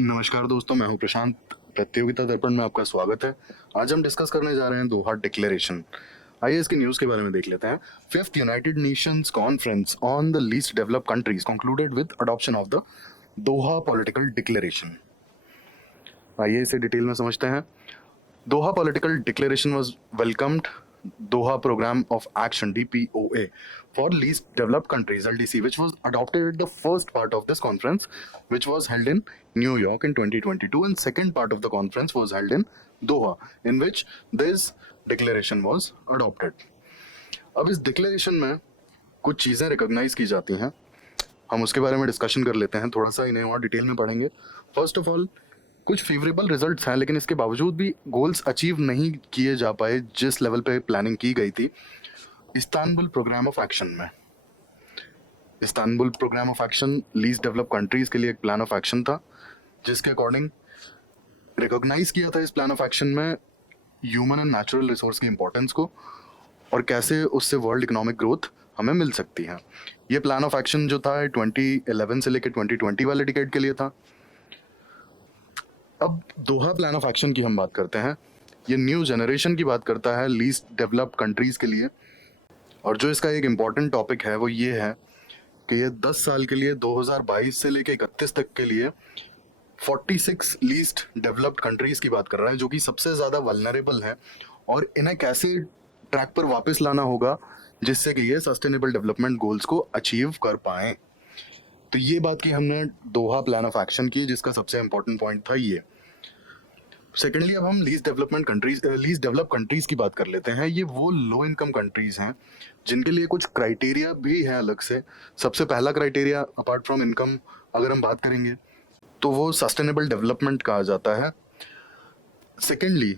नमस्कार दोस्तों, मैं हूं प्रशांत। प्रतियोगिता दर्पण में आपका स्वागत है। आज हम डिस्कस करने जा रहे हैं दोहा डिक्लेरेशन। आइए इसके न्यूज़ के बारे में देख लेते हैं। Fifth United Nations conference on the least developed countries concluded with adoption of the Doha political declaration. आइए इसे डिटेल में समझते हैं। Doha Political Declaration was welcomed Doha Program of Action DPOA for Least Developed Countries LDC, which was adopted at the first part of this conference, which was held in New York in 2022, and second part of the conference was held in Doha, in which this declaration was adopted. अब इस declaration में कुछ चीज़ें recognise की जाती हैं, हम उसके बारे में डिस्कशन कर लेते हैं, थोड़ा सा इन्हें और डिटेल में पढ़ेंगे। फर्स्ट ऑफ ऑल, कुछ फेवरेबल रिजल्ट्स हैं, लेकिन इसके बावजूद भी गोल्स अचीव नहीं किए जा पाए जिस लेवल पे प्लानिंग की गई थी। इस्तांबुल प्रोग्राम ऑफ एक्शन में, Istanbul programme of action least develop countries के लिए एक प्लान ऑफ एक्शन था, जिसके अकॉर्डिंग रिकॉग्नाइज किया था इस प्लान ऑफ एक्शन में ह्यूमन एंड नेचुरल रिसोर्स की इंपॉर्टेंस को और कैसे उससे वर्ल्ड इकोनॉमिक ग्रोथ हमें मिल सकती है। ये प्लान ऑफ एक्शन जो था 2011 से लेकर 2020 वाले डिकेड के लिए था। अब दोहा प्लान ऑफ एक्शन की हम बात करते हैं। ये न्यू जनरेशन की बात करता है लीस्ट डेवलप्ड कंट्रीज़ के लिए, और जो इसका एक इम्पॉर्टेंट टॉपिक है वो ये है कि ये 10 साल के लिए 2022 से लेकर 31 तक के लिए 46 लीस्ट डेवलप्ड कंट्रीज़ की बात कर रहा है, जो कि सबसे ज़्यादा वल्नरेबल है, और इन्हें कैसे ट्रैक पर वापस लाना होगा जिससे कि ये सस्टेनेबल डेवलपमेंट गोल्स को अचीव कर पाएँ। तो ये बात की हमने दोहा प्लान ऑफ एक्शन की, जिसका सबसे इम्पोर्टेंट पॉइंट था ये। सेकेंडली, अब हम लीस्ट डेवलप कंट्रीज की बात कर लेते हैं। ये वो लो इनकम कंट्रीज हैं जिनके लिए कुछ क्राइटेरिया भी है अलग से। सबसे पहला क्राइटेरिया अपार्ट फ्रॉम इनकम अगर हम बात करेंगे तो वो सस्टेनेबल डेवलपमेंट कहा जाता है। Secondly,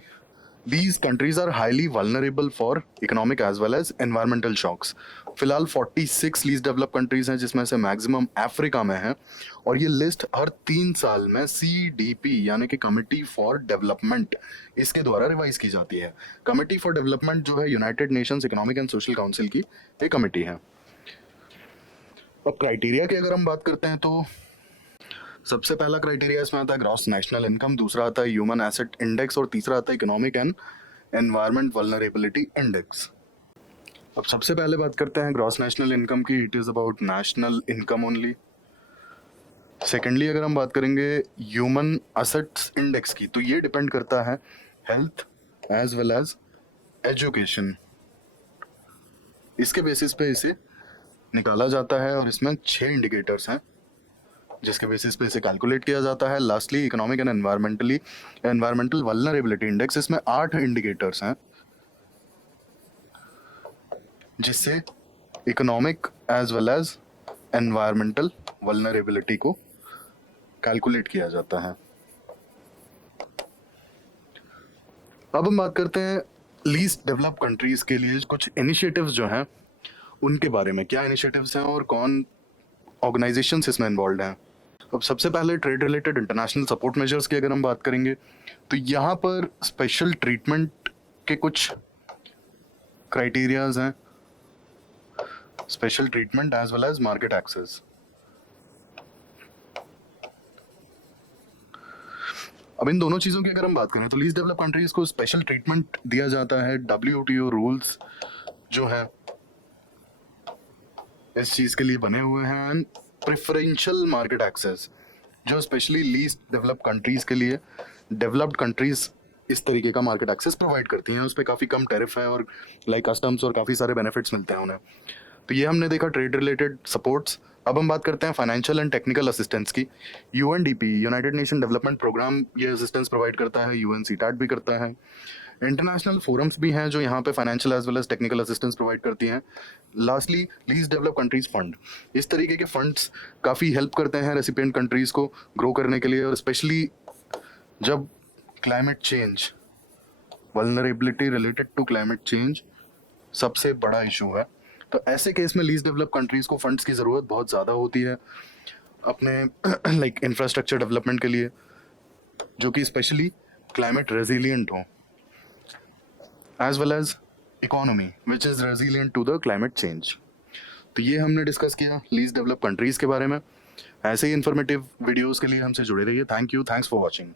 These countries are highly vulnerable for economic as well as environmental shocks. फिलहाल 46 लीस्ट डेवलप कंट्रीज हैं, जिसमें से मैक्सिमम अफ्रीका में है, और ये लिस्ट हर 3 साल में CDP यानी कि कमिटी फॉर डेवलपमेंट इसके द्वारा रिवाइज की जाती है। कमिटी फॉर डेवलपमेंट जो है United Nations economic and social council की एक कमिटी है। अब क्राइटेरिया की अगर हम बात करते हैं तो सबसे पहला क्राइटेरिया इसमें आता है ग्रॉस नेशनल इनकम, दूसरा आता है ह्यूमन एसेट इंडेक्स, और तीसरा आता है economic and environment vulnerability index. अब सबसे पहले बात करते हैं ग्रॉस नेशनल इनकम की। It is about national income only. Secondly, अगर हम बात करेंगे ह्यूमन एसेट्स इंडेक्स की, तो ये डिपेंड करता है health as well as education, इसके बेसिस पे इसे निकाला जाता है, और इसमें 6 इंडिकेटर्स हैं जिसके बेसिस पे इसे कैलकुलेट किया जाता है। Lastly, economic and environmental vulnerability index, इसमें 8 इंडिकेटर्स हैं जिससे economic as well as environmental vulnerability को कैलकुलेट किया जाता है। अब हम बात करते हैं लीस्ट डेवलप कंट्रीज के लिए कुछ इनिशिएटिव्स जो हैं उनके बारे में। क्या इनिशिएटिव्स हैं और कौन ऑर्गेनाइजेशंस इसमें इन्वॉल्व हैं। अब सबसे पहले trade related international support measures की अगर हम बात करेंगे तो यहाँ पर स्पेशल ट्रीटमेंट के कुछ क्राइटेरियाज हैं, special treatment as well as market access. अब इन दोनों चीज़ों की अगर हम बात करें तो लीस्ट डेवलप कंट्रीज को स्पेशल ट्रीटमेंट दिया जाता है। WTO रूल्स जो है इस चीज़ के लिए बने हुए हैं। प्रेफरेंशियल मार्केट एक्सेस जो स्पेशली लीस्ट डेवलप कंट्रीज़ के लिए, डेवलप्ड कंट्रीज़ इस तरीके का मार्केट एक्सेस प्रोवाइड करती हैं। उस पर काफ़ी कम टैरिफ है और लाइक कस्टम्स और काफ़ी सारे बेनिफिट्स मिलते हैं उन्हें। तो ये हमने देखा ट्रेड रिलेटेड सपोर्ट्स। अब हम बात करते हैं फाइनेंशियल एंड टेक्निकल असिस्टेंस की। UNDP United Nation development programme ये असिस्टेंस प्रोवाइड करता है, UNCTAD भी करता है। इंटरनेशनल फोरम्स भी हैं जो यहाँ पे financial as well as technical assistance provide करती हैं। Lastly, least develop countries fund, इस तरीके के फंड्स काफ़ी हेल्प करते हैं रेसिपिएंट कंट्रीज़ को ग्रो करने के लिए, और स्पेशली जब climate change, vulnerability related to climate change सबसे बड़ा इशू है, तो ऐसे केस में लीस्ट डेवलप कंट्रीज़ को फंड्स की ज़रूरत बहुत ज़्यादा होती है अपने लाइक इंफ्रास्ट्रक्चर डेवलपमेंट के लिए, जो कि स्पेशली क्लाइमेट रेजिलियंट हो, as well as economy which is resilient to the climate change। तो ये हमने डिस्कस किया लीस्ट डेवलप कंट्रीज़ के बारे में। ऐसे ही इन्फॉर्मेटिव वीडियोस के लिए हमसे जुड़े रहिए। Thank you, thanks for watching.